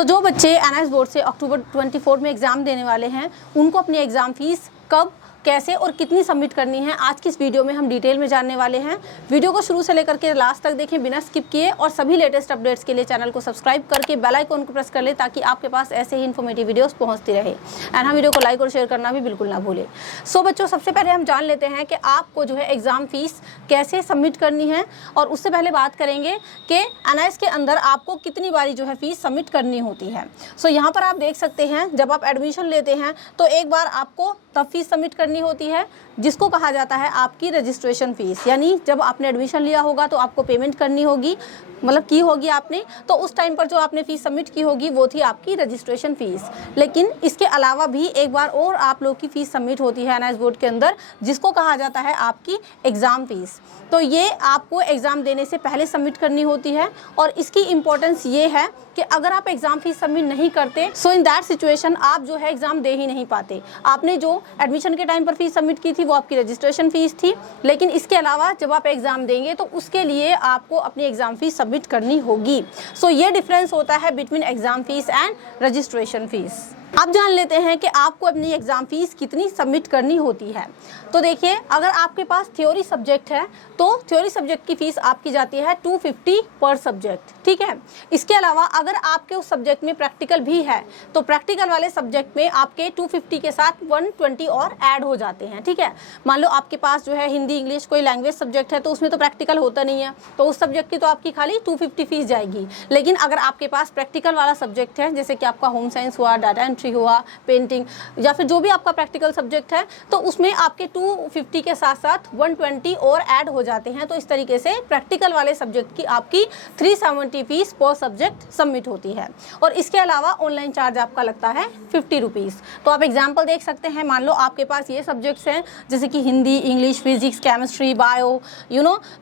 सो जो बच्चे NIS board से अक्टूबर 24 में एग्ज़ाम देने वाले हैं, उनको अपनी एग्ज़ाम फ़ीस कब, कैसे और कितनी सबमिट करनी है, आज की इस वीडियो में हम डिटेल में जानने वाले हैं। वीडियो को शुरू से लेकर के लास्ट तक देखें बिना स्किप किए, और सभी लेटेस्ट अपडेट्स के लिए चैनल को सब्सक्राइब करके बेल आइकन को प्रेस कर लें ताकि आपके पास ऐसे ही इन्फॉर्मेटिव वीडियोस पहुंचती रहे। एंड हम वीडियो को लाइक और शेयर करना भी बिल्कुल ना भूलें। सो बच्चों, सबसे पहले हम जान लेते हैं कि आपको जो है एग्ज़ाम फ़ीस कैसे सबमिट करनी है, और उससे पहले बात करेंगे कि एनआईएस के अंदर आपको कितनी बारी जो है फ़ीस सबमिट करनी होती है। सो यहाँ पर आप देख सकते हैं, जब आप एडमिशन लेते हैं तो एक बार आपको तब फीस सबमिट करनी होती है जिसको कहा जाता है आपकी रजिस्ट्रेशन फ़ीस। यानी जब आपने एडमिशन लिया होगा तो आपको पेमेंट करनी होगी, मतलब की होगी आपने, तो उस टाइम पर जो आपने फ़ीस सबमिट की होगी वो थी आपकी रजिस्ट्रेशन फ़ीस। लेकिन इसके अलावा भी एक बार और आप लोग की फ़ीस सबमिट होती है एनआईएस बोर्ड के अंदर, जिसको कहा जाता है आपकी एग्ज़ाम फ़ीस। तो ये आपको एग्ज़ाम देने से पहले सबमिट करनी होती है, और इसकी इम्पोर्टेंस ये है कि अगर आप एग्ज़ाम फ़ीस सबमिट नहीं करते, सो इन दैट सिचुएशन आप जो है एग्ज़ाम दे ही नहीं पाते। आपने जो एडमिशन के टाइम पर फ़ीस सबमिट की थी वो आपकी रजिस्ट्रेशन फ़ीस थी, लेकिन इसके अलावा जब आप एग्ज़ाम देंगे तो उसके लिए आपको अपनी एग्ज़ाम फ़ीस सबमिट करनी होगी। सो ये डिफरेंस होता है between exam fees and registration fees. अब जान लेते हैं कि आपको अपनी एग्ज़ाम फ़ीस कितनी सबमिट करनी होती है। तो देखिए, अगर आपके पास थ्योरी सब्जेक्ट है तो थ्योरी सब्जेक्ट की फ़ीस आपकी जाती है 250 पर सब्जेक्ट, ठीक है। इसके अलावा अगर आपके उस सब्जेक्ट में प्रैक्टिकल भी है तो प्रैक्टिकल वाले सब्जेक्ट में आपके 250 के साथ 120 और ऐड हो जाते हैं, ठीक है। मान लो आपके पास जो है हिंदी इंग्लिश कोई लैंग्वेज सब्जेक्ट है तो उसमें तो प्रैक्टिकल होता नहीं है, तो उस सब्जेक्ट की तो आपकी खाली 250 फ़ीस जाएगी। लेकिन अगर आपके पास प्रैक्टिकल वाला सब्जेक्ट है, जैसे कि आपका होम साइंस हुआ, डाटा एंट्री हुआ, पेंटिंग, या फिर जो भी आपका प्रैक्टिकल सब्जेक्ट है, तो उसमें आपके 250 के साथ साथ 120 और ऐड हो जाते हैं। तो इस तरीके से प्रैक्टिकल वाले सब्जेक्ट की आपकी 370 फ़ीस पर सब्जेक्ट सबमिट होती है। और इसके अलावा ऑनलाइन चार्ज आपका लगता है 50 रुपीज़। तो आप एग्जाम्पल देख सकते हैं, मान लो आपके पास ये सब्जेक्ट्स हैं जैसे कि Hindi, English, physics, chemistry, bio,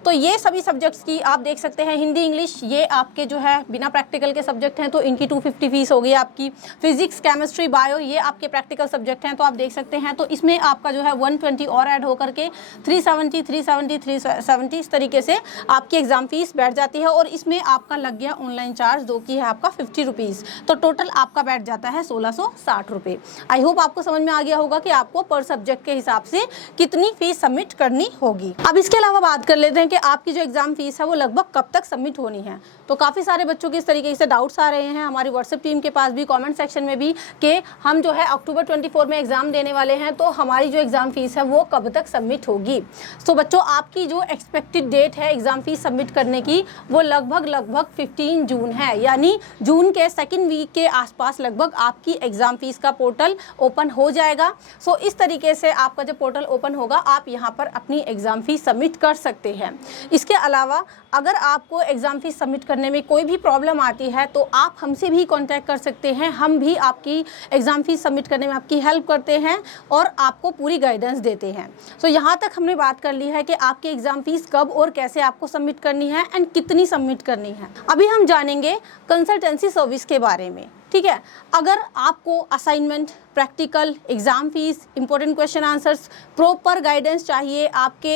तो ये सभी सब्जेक्ट्स की आप देख सकते हैं। हिंदी इंग्लिश ये आपके जो है बिना प्रैक्टिकल के सब्जेक्ट हैं तो इनकी 250 फ़ीस हो गई आपकी। फिजिक्स, केमिस्ट्री, बायो ये आपके प्रैक्टिकल सब्जेक्ट हैं तो आप देख सकते हैं, तो इसमें आपका जो है 120 और ऐड होकर के 370 इस तरीके से आपकी एग्जाम फीस बैठ जाती है। और इसमें आपका लग गया ऑनलाइन चार्ज जो कि है आपका 50 रुपीज़, तो टोटल आपका बैठ जाता है 1660 रुपये। आई होप आपको समझ में आ गया होगा कि आपको पर सब्जेक्ट के हिसाब से कितनी फीस सबमिट करनी होगी। अब इसके अलावा बात कर लेते हैं कि आपकी जो एग्जाम फीस है वो लगभग कब तक सबमिट होनी है। तो काफ़ी सारे बच्चों के इस तरीके से डाउट्स आ रहे हैं हमारी व्हाट्सएप टीम के पास भी, कमेंट सेक्शन में भी, कि हम जो है अक्टूबर 24 में एग्ज़ाम देने वाले हैं तो हमारी जो एग्ज़ाम फ़ीस है वो कब तक सबमिट होगी। तो बच्चों, आपकी जो एक्सपेक्टेड डेट है एग्ज़ाम फ़ीस सबमिट करने की वो लगभग 15 जून है। यानी जून के सेकंड वीक के आसपास लगभग आपकी एग्ज़ाम फ़ीस का पोर्टल ओपन हो जाएगा। सो इस तरीके से आपका जब पोर्टल ओपन होगा आप यहाँ पर अपनी एग्ज़ाम फ़ीस सबमिट कर सकते हैं। इसके अलावा अगर आपको एग्ज़ाम फ़ीस सबमिट करने में कोई भी प्रॉब्लम आती है तो आप हमसे भी कांटेक्ट कर सकते हैं। हम भी आपकी एग्ज़ाम फ़ीस सबमिट करने में आपकी हेल्प करते हैं और आपको पूरी गाइडेंस देते हैं। सो यहाँ तक हमने बात कर ली है कि आपकी एग्ज़ाम फ़ीस कब और कैसे आपको सबमिट करनी है एंड कितनी सबमिट करनी है। अभी हम जानेंगे कंसल्टेंसी सर्विस के बारे में, ठीक है। अगर आपको assignment, practical, exam fees, important question answers, proper guidance चाहिए आपके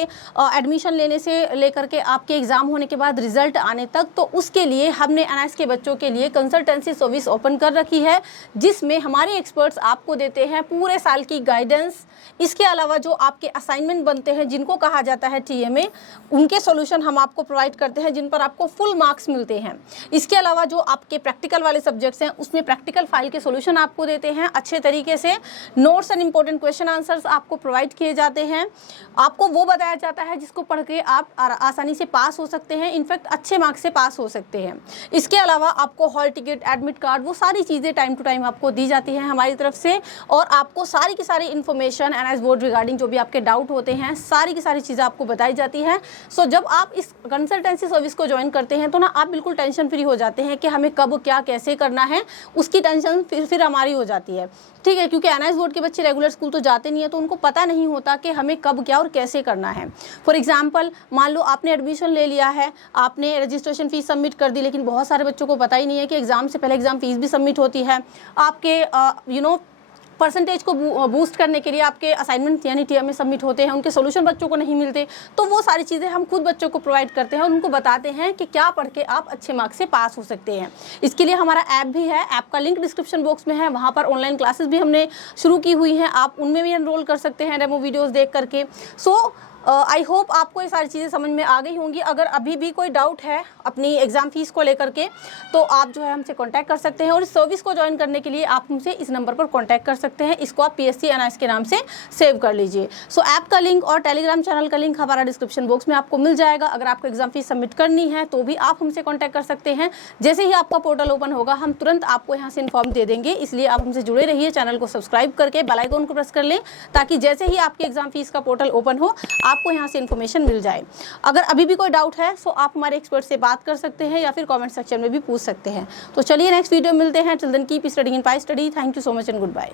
एडमिशन लेने से लेकर के आपके एग्ज़ाम होने के बाद रिज़ल्ट आने तक, तो उसके लिए हमने एनआईएस के बच्चों के लिए कंसल्टेंसी सर्विस ओपन कर रखी है, जिसमें हमारे एक्सपर्ट्स आपको देते हैं पूरे साल की गाइडेंस। इसके अलावा जो आपके असाइनमेंट बनते हैं जिनको कहा जाता है टीएमए, उनके सॉल्यूशन हम आपको प्रोवाइड करते हैं जिन पर आपको फुल मार्क्स मिलते हैं। इसके अलावा जो आपके प्रैक्टिकल वाले सब्जेक्ट्स हैं उसमें प्रैक्टिकल फाइल के सॉल्यूशन आपको देते हैं अच्छे तरीके से। Notes and important question answers आपको प्रोवाइड किए जाते हैं। आपको वो बताया जाता है जिसको पढ़ के आप आसानी से पास हो सकते हैं, इनफैक्ट अच्छे मार्क्स से पास हो सकते हैं। इसके अलावा आपको हॉल टिकट, एडमिट कार्ड, वो सारी चीज़ें टाइम टू टाइम आपको दी जाती हैं हमारी तरफ से, और आपको सारी की सारी इन्फॉर्मेशन एनआईएस बोर्ड रिगार्डिंग जो भी आपके डाउट होते हैं सारी की सारी चीज़ें आपको बताई जाती हैं। सो जब आप इस कंसल्टेंसी सर्विस को ज्वाइन करते हैं तो ना आप बिल्कुल टेंशन फ्री हो जाते हैं कि हमें कब क्या कैसे करना है, उसकी टेंशन फिर हमारी हो जाती है, ठीक है। क्योंकि एनआईएस बोर्ड के बच्चे रेगुलर स्कूल तो जाते नहीं है तो उनको पता नहीं होता कि हमें कब क्या और कैसे करना है। फॉर एग्जांपल, मान लो आपने एडमिशन ले लिया है, आपने रजिस्ट्रेशन फ़ीस सबमिट कर दी, लेकिन बहुत सारे बच्चों को पता ही नहीं है कि एग्ज़ाम से पहले एग्ज़ाम फ़ीस भी सबमिट होती है। आपके परसेंटेज को बूस्ट करने के लिए आपके असाइनमेंट यानी टीएमए सबमिट होते हैं, उनके सोल्यूशन बच्चों को नहीं मिलते, तो वो सारी चीज़ें हम खुद बच्चों को प्रोवाइड करते हैं और उनको बताते हैं कि क्या पढ़ के आप अच्छे मार्क्स से पास हो सकते हैं। इसके लिए हमारा ऐप भी है, ऐप का लिंक डिस्क्रिप्शन बॉक्स में है, वहाँ पर ऑनलाइन क्लासेस भी हमने शुरू की हुई हैं, आप उनमें भी एनरोल कर सकते हैं डेमो वीडियोज़ देख करके। सो आई होप आपको ये सारी चीज़ें समझ में आ गई होंगी। अगर अभी भी कोई डाउट है अपनी एग्ज़ाम फीस को लेकर के, तो आप जो है हमसे कांटेक्ट कर सकते हैं और इस सर्विस को ज्वाइन करने के लिए आप हमसे इस नंबर पर कांटेक्ट कर सकते हैं। इसको आप PSC NIS के नाम से सेव कर लीजिए। सो ऐप का लिंक और टेलीग्राम चैनल का लिंक हमारा डिस्क्रिप्शन बॉक्स में आपको मिल जाएगा। अगर आपको एग्जाम फीस सबमिट करनी है तो भी आप हमसे कॉन्टैक्ट कर सकते हैं। जैसे ही आपका पोर्टल ओपन होगा हम तुरंत आपको यहाँ से इन्फॉर्म दे देंगे, इसलिए आप हमसे जुड़े रहिए। चैनल को सब्सक्राइब करके बेल आइकन को प्रेस कर लें ताकि जैसे ही आपकी एग्जाम फीस का पोर्टल ओपन हो आपको यहाँ से इन्फॉर्मेशन मिल जाए। अगर अभी भी कोई डाउट है तो आप हमारे एक्सपर्ट से बात कर सकते हैं या फिर कमेंट सेक्शन में भी पूछ सकते हैं। तो चलिए नेक्स्ट वीडियो मिलते हैं। Till then keep studying in pi study. Thank you so much and good bye.